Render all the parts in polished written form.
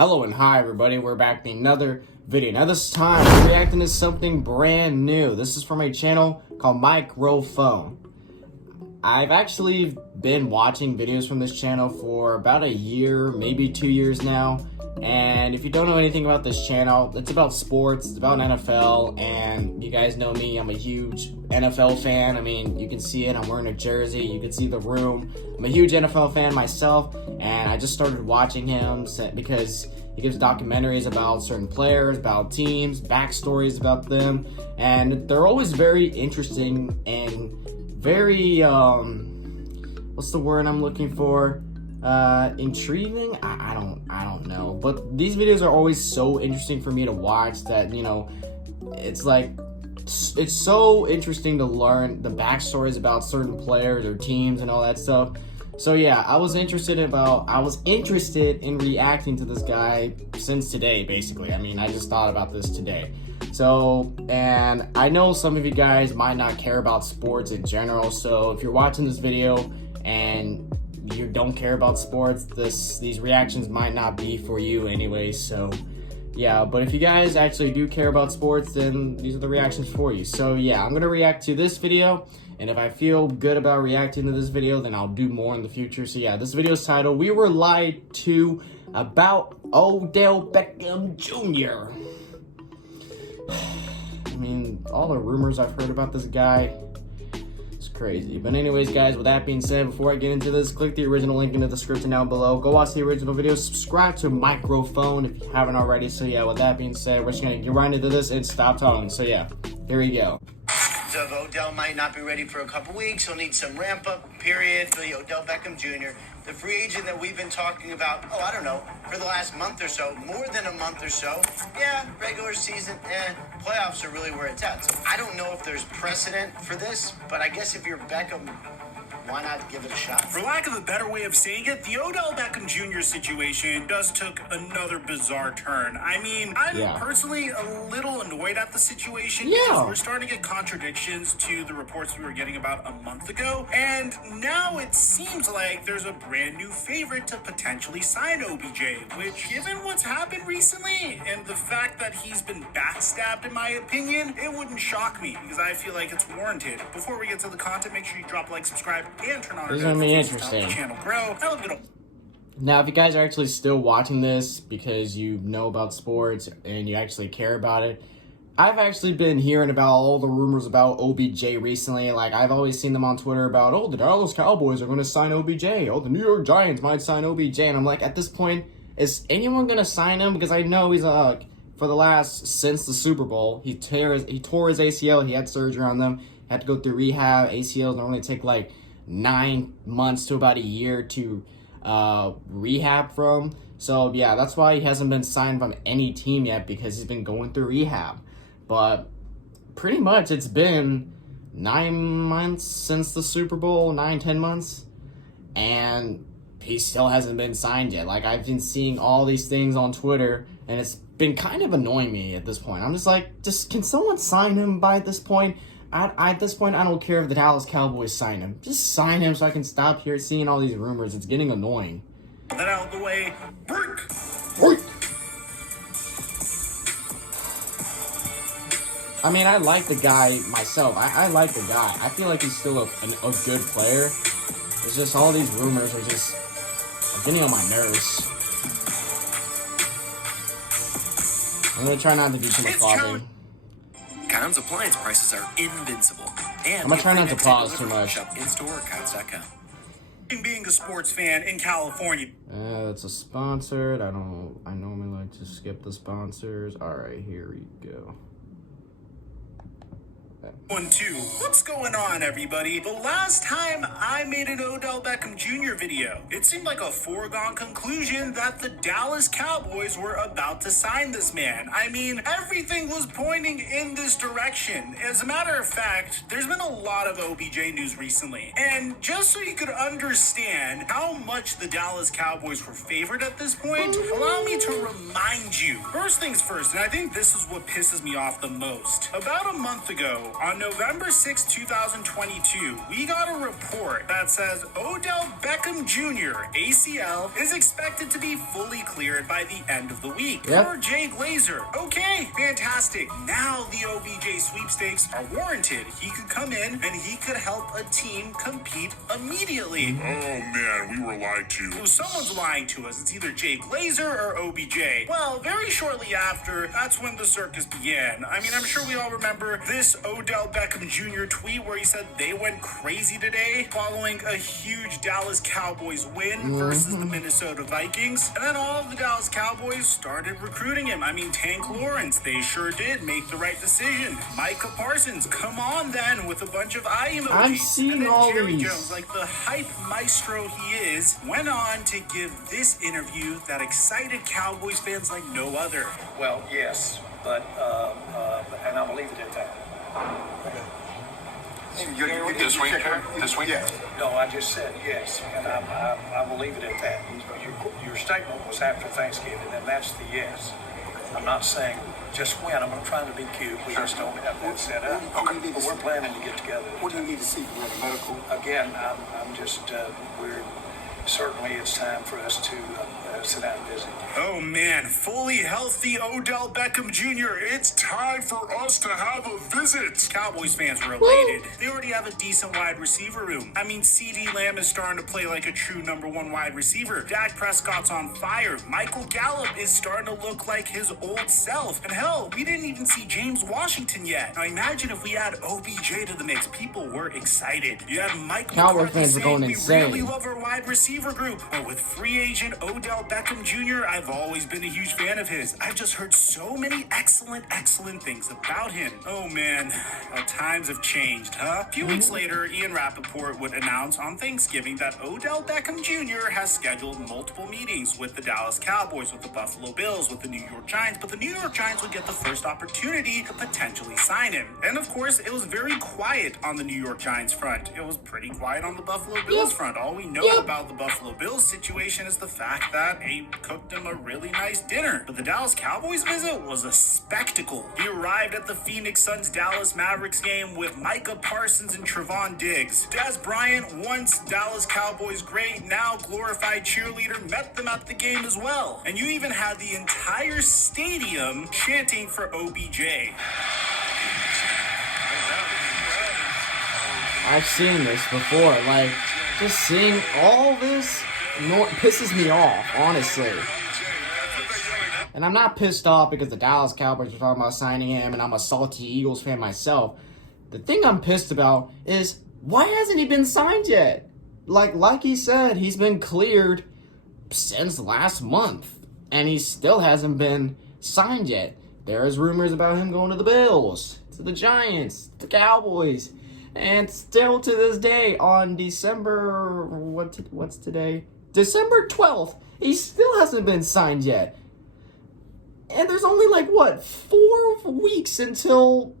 Hello and hi everybody, we're back in another video. Now this time, we're reacting to something brand new. This is from a channel called Mikerophone. I've actually been watching videos from this channel for about a year, maybe 2 years now. And if you don't know anything about this channel, it's about sports, it's about NFL, and you guys know me, I'm a huge NFL fan. I mean, you can see it, I'm wearing a jersey, you can see the room. I'm a huge NFL fan myself, and I just started watching him because he gives documentaries about certain players, about teams, backstories about them, and they're always very interesting and very, what's the word I'm looking for? Intriguing? I don't know, but these videos are always so interesting for me to watch that, you know, it's like, it's so interesting to learn the backstories about certain players or teams and all that stuff. So yeah, I was interested in reacting to this guy since today, basically. I mean, I just thought about this today. So, and I know some of you guys might not care about sports in general, so if you're watching this video and you don't care about sports, these reactions might not be for you anyway. So yeah, but if you guys actually do care about sports, then these are the reactions for you. So yeah, I'm gonna react to this video, and if I feel good about reacting to this video, then I'll do more in the future. So yeah, this video is titled "We Were Lied to About Odell Beckham Jr." I mean, all the rumors I've heard about this guy, crazy. But anyways, guys, with that being said, before I get into this, click the original link in the description down below. Go watch the original video. Subscribe to Mikerophone if you haven't already. So yeah, with that being said, we're just gonna get right into this and stop talking. So yeah, here we go. So Odell might not be ready for a couple weeks. He'll need some ramp up period for the Odell Beckham Jr., the free agent that we've been talking about, I don't know, for the last month or so, more than a month or so. Yeah, regular season, playoffs are really where it's at. So I don't know if there's precedent for this, but I guess if you're Beckham, why not give it a shot? For lack of a better way of saying it, the Odell Beckham Jr. situation does took another bizarre turn. I mean, I'm personally a little annoyed at the situation because we're starting to get contradictions to the reports we were getting about a month ago. And now it seems like there's a brand new favorite to potentially sign OBJ, which, given what's happened recently and the fact that he's been backstabbed, in my opinion, it wouldn't shock me because I feel like it's warranted. Before we get to the content, make sure you drop a like, subscribe, and turn on this is gonna be interesting. Channel grow. Now, if you guys are actually still watching this because you know about sports and you actually care about it, I've actually been hearing about all the rumors about OBJ recently. Like, I've always seen them on Twitter about, oh, the Dallas Cowboys are going to sign OBJ. Oh, the New York Giants might sign OBJ. And I'm like, at this point, is anyone going to sign him? Because I know he's since the Super Bowl, he tore his ACL. He had surgery on them. Had to go through rehab. ACLs normally take like 9 months to about a year to rehab from. So yeah, that's why he hasn't been signed from any team yet, because he's been going through rehab. But pretty much it's been 9 months since the Super Bowl, 9-10 months, and he still hasn't been signed yet. Like, I've been seeing all these things on Twitter, and it's been kind of annoying me at this point. I'm just like, can someone sign him by this point? At this point, I don't care if the Dallas Cowboys sign him. Just sign him so I can stop here seeing all these rumors. It's getting annoying. That out of the way. Break. I mean, I like the guy myself. I like the guy. I feel like he's still a good player. It's just all these rumors are just getting on my nerves. I'm going to try not to do too much pausing. Counts appliance prices are invincible. And I'm gonna try not to pause too much. Shop in-store or counts.com. Being a sports fan in California. It's a sponsored. I normally like to skip the sponsors. All right, here we go. 1, 2. What's going on, everybody? The last time I made an Odell Beckham Jr. video, it seemed like a foregone conclusion that the Dallas Cowboys were about to sign this man. I mean, everything was pointing in this direction. As a matter of fact, there's been a lot of OBJ news recently. And just so you could understand how much the Dallas Cowboys were favored at this point, allow me to remind you. First things first, and I think this is what pisses me off the most. About a month ago, on November 6, 2022, we got a report that says Odell Beckham Jr., ACL, is expected to be fully cleared by the end of the week. Or Jay Glazer. Okay, fantastic. Now the OBJ sweepstakes are warranted. He could come in and he could help a team compete immediately. Oh man, we were lied to. So someone's lying to us. It's either Jay Glazer or OBJ. Well, very shortly after, that's when the circus began. I mean, I'm sure we all remember this Odell Beckham Jr. tweet where he said they went crazy today following a huge Dallas Cowboys win versus the Minnesota Vikings. And then all of the Dallas Cowboys started recruiting him. I mean, Tank Lawrence, they sure did make the right decision. Micah Parsons, come on then, with a bunch of eye emojis. I'm seeing and then all Jerry these. Jones, like the hype maestro he is, went on to give this interview that excited Cowboys fans like no other. Well, yes, but and I'm gonna leave it at that. This week? This week? Yes. No, I just said yes, and I will leave it at that. Your statement was after Thanksgiving, and that's the yes. I'm not saying just when. I'm not trying to be cute. We just don't have that set up. Okay. But we're planning to get together. What do you need to see from the medical? Again, I'm just we're certainly it's time for us to sit down and visit. Oh man, fully healthy Odell Beckham Jr. It's Time for us to have a visit. Cowboys fans were elated. They already have a decent wide receiver room. I mean, CeeDee Lamb is starting to play like a true number one wide receiver. Dak Prescott's on fire. Michael Gallup is starting to look like his old self. And hell, we didn't even see James Washington yet. Now imagine if we add OBJ to the mix. People were excited. You have Mike Cowboy McCarthy fans were going saying, insane. we really love our wide receiver group. But with free agent Odell Beckham Jr., I've always been a huge fan of his. I've just heard so many excellent things about him. Oh man, how times have changed, huh? A few weeks later, Ian Rappaport would announce on Thanksgiving that Odell Beckham Jr. has scheduled multiple meetings with the Dallas Cowboys, with the Buffalo Bills, with the New York Giants, but the New York Giants would get the first opportunity to potentially sign him. And of course, it was very quiet on the New York Giants front. It was pretty quiet on the Buffalo Bills front. All we know about the Buffalo Bills situation is the fact that Abe cooked him a really nice dinner. But the Dallas Cowboys visit was a spectacle. He arrived at the Phoenix Suns Dallas Mavericks game with Micah Parsons and Trevon Diggs. Des Bryant, once Dallas Cowboys great, now glorified cheerleader, met them at the game as well. And you even had the entire stadium chanting for OBJ. I've seen this before. Like, just seeing all this pisses me off, honestly. And I'm not pissed off because the Dallas Cowboys are talking about signing him and I'm a salty Eagles fan myself. The thing I'm pissed about is, why hasn't he been signed yet? Like he said, he's been cleared since last month. And he still hasn't been signed yet. There's rumors about him going to the Bills, to the Giants, the Cowboys. And still to this day, on December, what's today? December 12th, he still hasn't been signed yet. And there's only 4 or 5 weeks until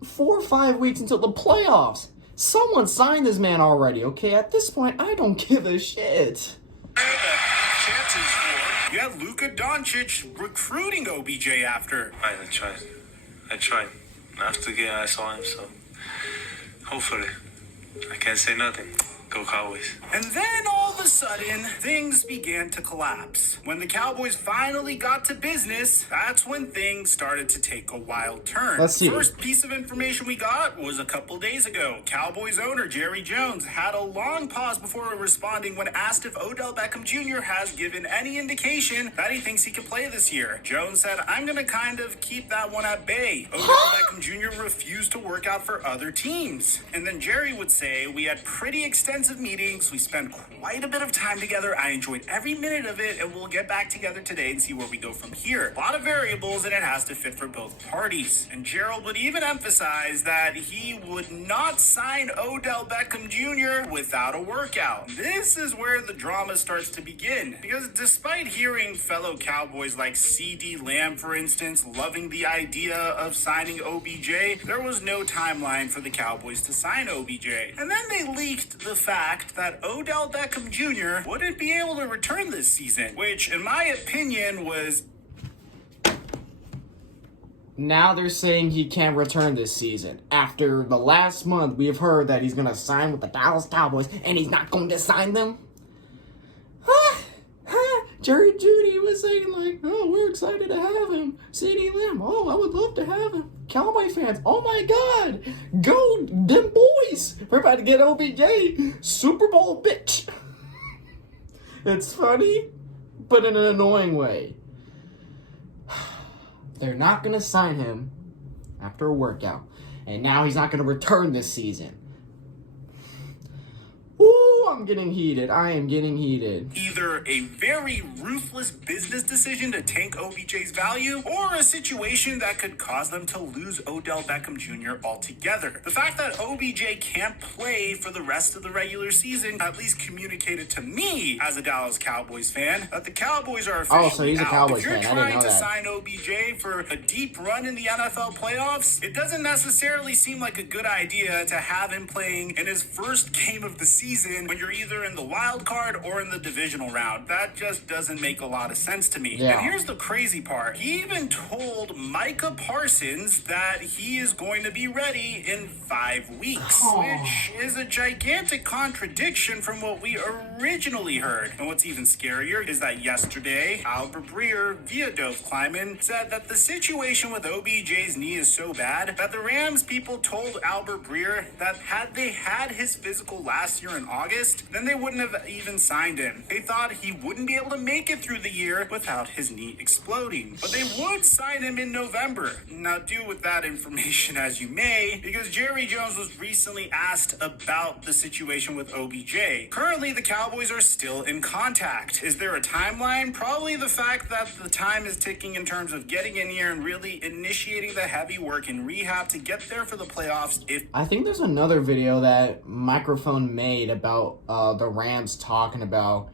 the playoffs. Someone signed this man already, okay? At this point, I don't give a shit. You had Luka Doncic recruiting OBJ after. I tried. After the game, I saw him, so hopefully, I can't say nothing. Go Cowboys. And then all of a sudden, things began to collapse. When the Cowboys finally got to business, that's when things started to take a wild turn. Let's see. The first piece of information we got was a couple days ago. Cowboys owner Jerry Jones had a long pause before responding when asked if Odell Beckham Jr. has given any indication that he thinks he can play this year. Jones said, I'm going to kind of keep that one at bay. Odell Beckham Jr. refused to work out for other teams. And then Jerry would say, we had pretty extensive meetings. We spent quite a bit of time together. I enjoyed every minute of it, and we'll get back together today and see where we go from here. A lot of variables, and it has to fit for both parties. And Gerald would even emphasize that he would not sign Odell Beckham Jr. without a workout. This is where the drama starts to begin, because despite hearing fellow Cowboys like CeeDee Lamb, for instance, loving the idea of signing OBJ, there was no timeline for the Cowboys to sign OBJ. And then they leaked the fact that Odell Beckham Jr. wouldn't be able to return this season, which in my opinion was Now they're saying he can't return this season. After the last month, we have heard that he's going to sign with the Dallas Cowboys, and he's not going to sign them? Jerry Judy was saying, like, oh, we're excited to have him. CeeDee Lamb, oh, I would love to have him. Cowboy fans, oh my God, go, them boys. We're about to get OBJ. Super Bowl, bitch. It's funny, but in an annoying way. They're not going to sign him after a workout. And now he's not going to return this season. Ooh, I'm getting heated. I am getting heated. Either a very ruthless business decision to tank OBJ's value, or a situation that could cause them to lose Odell Beckham Jr. altogether. The fact that OBJ can't play for the rest of the regular season at least communicated to me, as a Dallas Cowboys fan, that the Cowboys are officially so he's a out. Cowboys if you're fan. I didn't trying know to that. sign OBJ for a deep run in the NFL playoffs, it doesn't necessarily seem like a good idea to have him playing in his first game of the season when you're either in the wild card or in the divisional round. That just doesn't make a lot of sense to me. Yeah. And here's the crazy part. He even told Micah Parsons that he is going to be ready in 5 weeks, which is a gigantic contradiction from what we originally heard. And what's even scarier is that yesterday, Albert Breer via Dove Kleiman said that the situation with OBJ's knee is so bad that the Rams people told Albert Breer that had they had his physical last year in August, then they wouldn't have even signed him. They thought he wouldn't be able to make it through the year without his knee exploding. But they would sign him in November. Now do with that information as you may, because Jerry Jones was recently asked about the situation with OBJ. Currently, the Cowboys are still in contact. Is there a timeline? Probably the fact that the time is ticking in terms of getting in here and really initiating the heavy work in rehab to get there for the playoffs. I think there's another video that Mikerophone made about the Rams talking about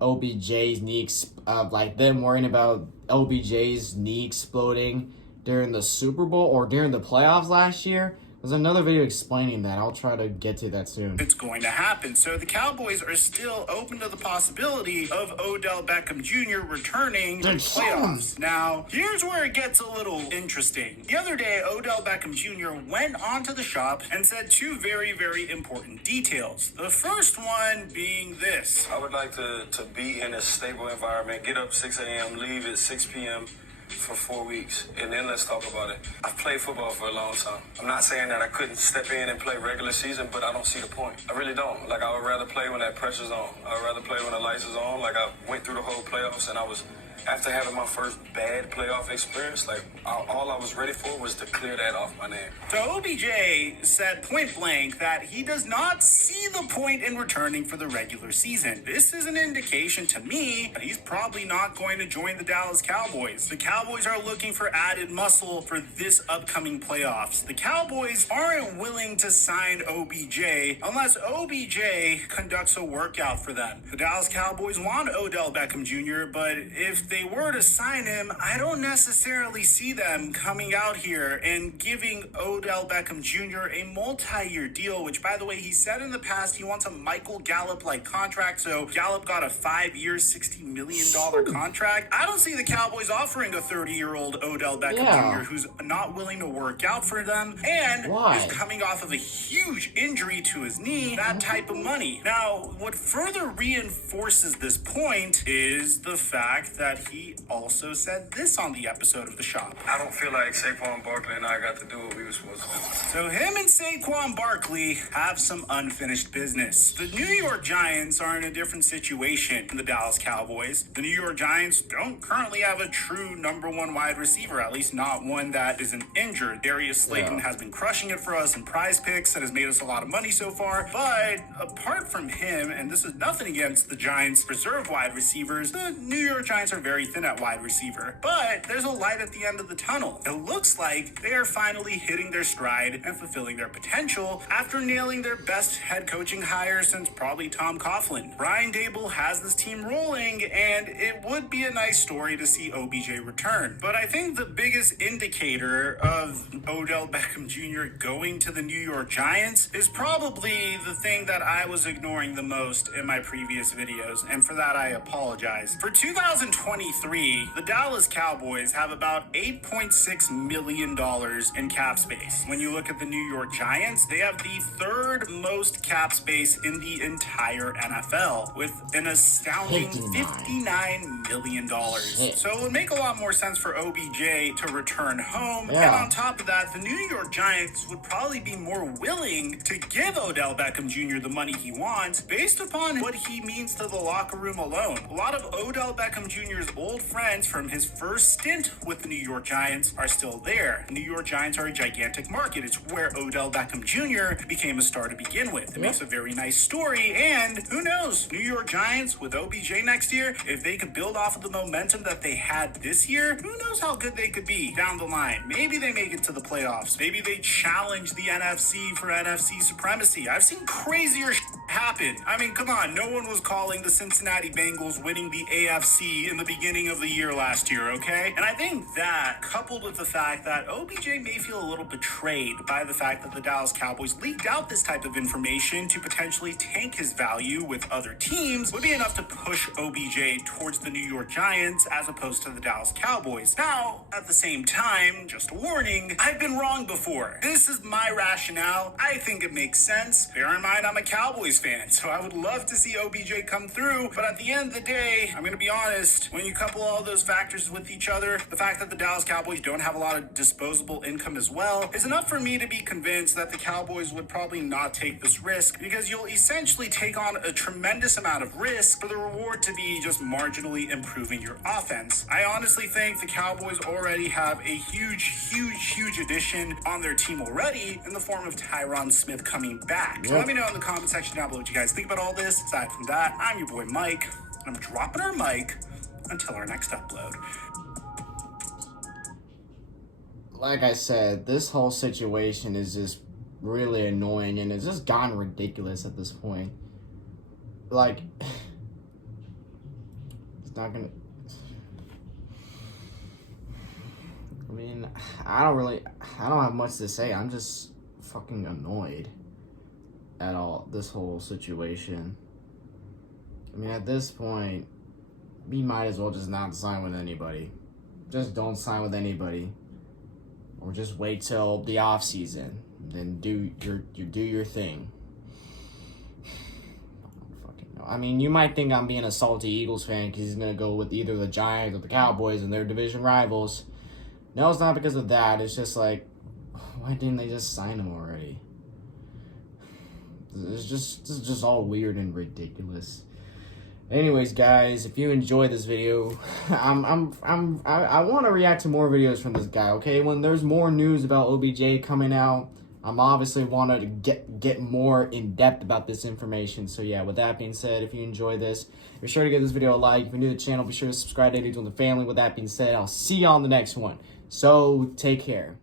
OBJ's knee, like them worrying about OBJ's knee exploding during the Super Bowl or during the playoffs last year. There's another video explaining that. I'll try to get to that soon. It's going to happen. So the Cowboys are still open to the possibility of Odell Beckham Jr. returning to the playoffs. Now, here's where it gets a little interesting. The other day, Odell Beckham Jr. went onto the shop and said two very, very important details. The first one being this. I would like to be in a stable environment, get up 6 a.m., leave at 6 p.m., for 4 weeks, and then let's talk about it. I've played football for a long time. I'm not saying that I couldn't step in and play regular season, but I don't see the point. I really don't. Like, I would rather play when that pressure's on. I would rather play when the lights is on. Like, I went through the whole playoffs, and I was, after having my first bad playoff experience, like, all I was ready for was to clear that off my name. So OBJ said point blank that he does not see the point in returning for the regular season. This is an indication to me that he's probably not going to join the Dallas Cowboys. The Cowboys are looking for added muscle for this upcoming playoffs. The Cowboys aren't willing to sign OBJ unless OBJ conducts a workout for them. The Dallas Cowboys want Odell Beckham Jr., but if they were to sign him, I don't necessarily see them coming out here and giving Odell Beckham Jr. a multi-year deal, which, by the way, he said in the past he wants a Michael Gallup-like contract, so Gallup got a 5-year, $60 million contract. I don't see the Cowboys offering a 30-year-old Odell Beckham Jr. who's not willing to work out for them and is coming off of a huge injury to his knee, that type of money. Now, what further reinforces this point is the fact that he also said this on the episode of The Shop. I don't feel like Saquon Barkley and I got to do what we were supposed to do. So him and Saquon Barkley have some unfinished business. The New York Giants are in a different situation than the Dallas Cowboys. The New York Giants don't currently have a true number one wide receiver, at least not one that isn't injured. Darius Slayton has been crushing it for us in prize picks and has made us a lot of money so far. But apart from him, and this is nothing against the Giants' reserve wide receivers, the New York Giants are very thin at wide receiver. But there's a light at the end of the tunnel. It looks like they are finally hitting their stride and fulfilling their potential after nailing their best head coaching hire since probably Tom Coughlin. Brian Dable has this team rolling, and it would be a nice story to see OBJ return. But I think the biggest indicator of Odell Beckham Jr. going to the New York Giants is probably the thing that I was ignoring the most in my previous videos, and for that I apologize. For 2020, 2023, the Dallas Cowboys have about $8.6 million in cap space. When you look at the New York Giants, they have the third most cap space in the entire NFL, with an astounding $59 million. So it would make a lot more sense for OBJ to return home. And on top of that, the New York Giants would probably be more willing to give Odell Beckham Jr. the money he wants based upon what he means to the locker room alone. A lot of Odell Beckham Jr.'s old friends from his first stint with the New York Giants are still there. The New York Giants are a gigantic market. It's where Odell Beckham Jr. became a star to begin with. It makes a very nice story, and who knows, New York Giants with OBJ next year, if they could build off of the momentum that they had this year, who knows how good they could be down the line. Maybe they make it to the playoffs. Maybe they challenge the NFC for NFC supremacy. I've seen crazier happen. I mean, come on, no one was calling the Cincinnati Bengals winning the AFC in the beginning of the year last year, okay? And I think that, coupled with the fact that OBJ may feel a little betrayed by the fact that the Dallas Cowboys leaked out this type of information to potentially tank his value with other teams, would be enough to push OBJ towards the New York Giants as opposed to the Dallas Cowboys. Now, at the same time, just a warning, I've been wrong before. This is my rationale. I think it makes sense. Bear in mind, I'm a Cowboys fan, so I would love to see OBJ come through, but at the end of the day, I'm gonna be honest, when you couple all those factors with each other, the fact that the Dallas Cowboys don't have a lot of disposable income as well is enough for me to be convinced that the Cowboys would probably not take this risk, because you'll essentially take on a tremendous amount of risk for the reward to be just marginally improving your offense. I honestly think the Cowboys already have a huge addition on their team already in the form of Tyron Smith coming back. So let me know in the comment section down below what you guys think about all this. Aside from that, I'm your boy Mike, and I'm dropping our mic until our next upload. Like I said, this whole situation is just really annoying, and it's just gotten ridiculous at this point. Like, it's not gonna... I mean, I don't have much to say. I'm just fucking annoyed at all, this whole situation. I mean, at this point, we might as well just not sign with anybody. Just don't sign with anybody. Or just wait till the off season. Then do your thing. I don't fucking know. I mean, you might think I'm being a salty Eagles fan because he's going to go with either the Giants or the Cowboys and their division rivals. No, it's not because of that. It's just like, why didn't they just sign him already? This is just all weird and ridiculous. Anyways, guys, if you enjoyed this video, I want to react to more videos from this guy. Okay, when there's more news about OBJ coming out, I'm obviously want to get more in depth about this information. So yeah, with that being said, if you enjoy this, be sure to give this video a like. If you're new to the channel, be sure to subscribe to join the family. With that being said, I'll see you on the next one. So take care.